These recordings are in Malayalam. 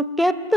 മുറ്റത്ത്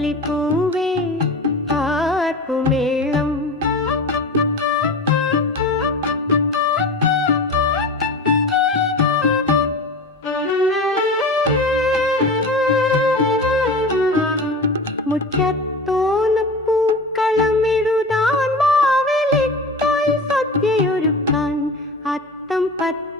മുരളിപ്പൂവേ ആർപ്പുമേളം. മുറ്റത്തോന്നപ്പൂക്കളമെഴുതാൻ മാവലിട്ടാൽ സദ്യയൊരുക്കാൻ അത്തം പത്ത്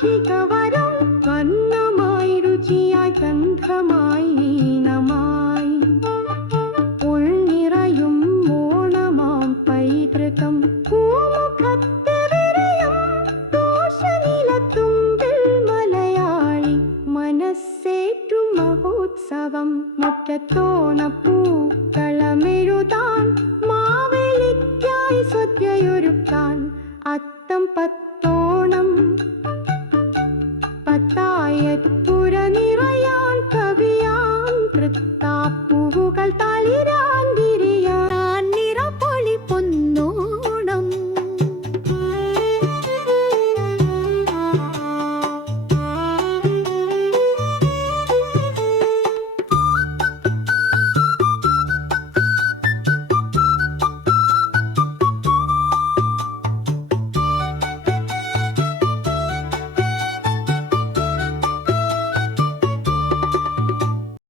ശശിതവരം വർണമായി രുചിയായി ഗന്ധമായി ഈണമായി. ഉൾനിറയും ഓണമാം പൈതൃകം. പൂമുഖത്തെറിയും ദോഷനിലത്തും புகழ் தாப்புகள் தாளிர